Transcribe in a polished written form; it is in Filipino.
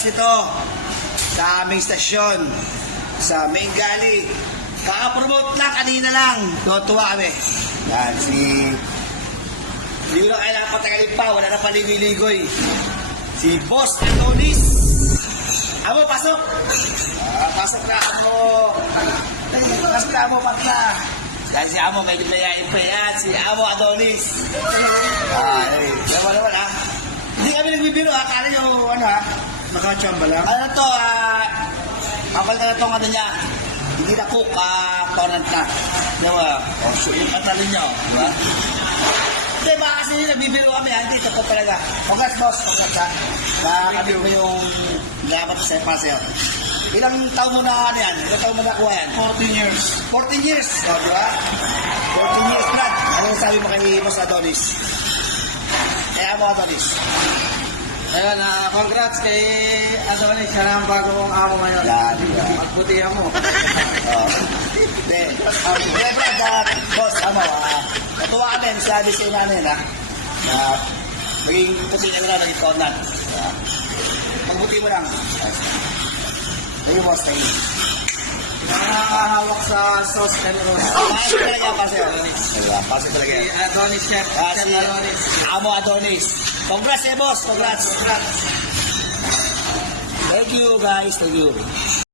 congrats nito sa aming stasyon sa Main Gali. Kaka-promote lang, kanina lang. Tuwa kami. Yan, hindi ko na kailangan patagalin pa, wala na paligoy-ligoy. Si Boss Adonis. Amo, pasok! Pasok na, Amo. Pasok na, Amo, pasok na. Yan si Amo, medyo mayayin pa yan. Si Amo Adonis. Naman ha. Hindi kami nagbibiro ha. Kala nyo, ano ha? Nakachamba lang. Ano to, kapal na itong ano niya. Hindi na cook, tonant na. Diba? O, shoot yung katalon niya, o. Diba? Hindi, baka kasi nagbibiro kami, hindi, ito po talaga. Congrats, boss, congrats ha. Kami mo yung dapat sa paseo. Ilang taon mo na ano yan? Ilang taon mo na kuha yan? 14 years. 14 years, o, diba? 14 years, Brad. Ano sabi mo kay Boss Adonis? Kaya mo, Adonis. Ayun, congrats kay Adonis. Siya na ang bago kong amo ngayon. Yan, yan. Magbutihan mo. Hindi. Brad, boss, natuwa kami. Sabi sa inanin, ha? Maging puti na lang, naging tonant. Magbuti mo lang. Ayun, boss, tayo. Nakakahawak sa sauce Cameron. Pasok talaga, pasok. Pasok talaga. Si Adonis, Chef. Chef Si Adonis. Amo Adonis. Congrats, boss. Congrats. Congrats. Thank you, guys. Thank you.